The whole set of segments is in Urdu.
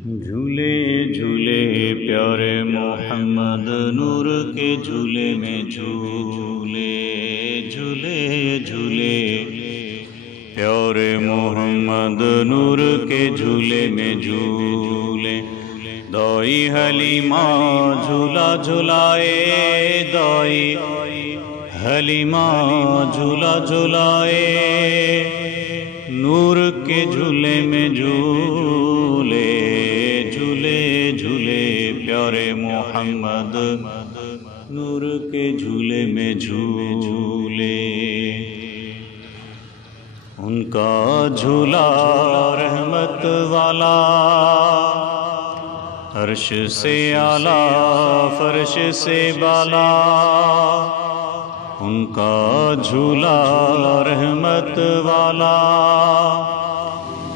جھولے جھولے پیارے محمد نور کے جھولے میں جھولے جھولے جھولے پیارے محمد نور کے جھولے میں جھولے دائی حلیمہ جھولا جھلائے دائی حلیمہ جھولا جھلائے نور کے جھولے میں جھولے جھولے جھولے پیارے محمد نور کے جھولے میں جھولے ان کا جھولا رحمت والا عرش سے اعلیٰ فرش سے بالا ان کا جھولا رحمت والا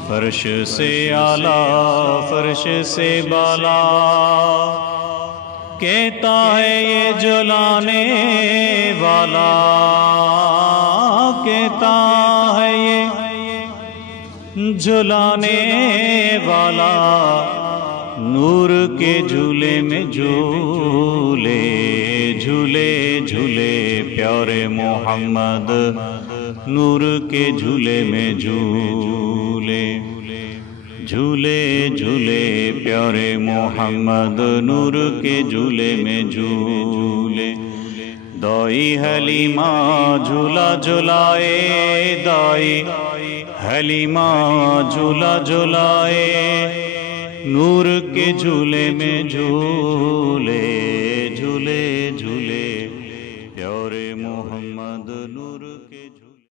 فرش سے اعلیٰ فرش سے بالا کہتا ہے یہ جلانے والا کہتا ہے یہ جلانے والا نور کے جھولے میں جھولے جھولے جھولے پیارے محمد نور کے جھولے میں جھولے جھولے جھولے پیارے محمد نور کے جھولے میں جھولے دائی حلیمہ جھولا جھلائے دائی حلیمہ جھولا جھلائے نور کے جھولے میں جھولے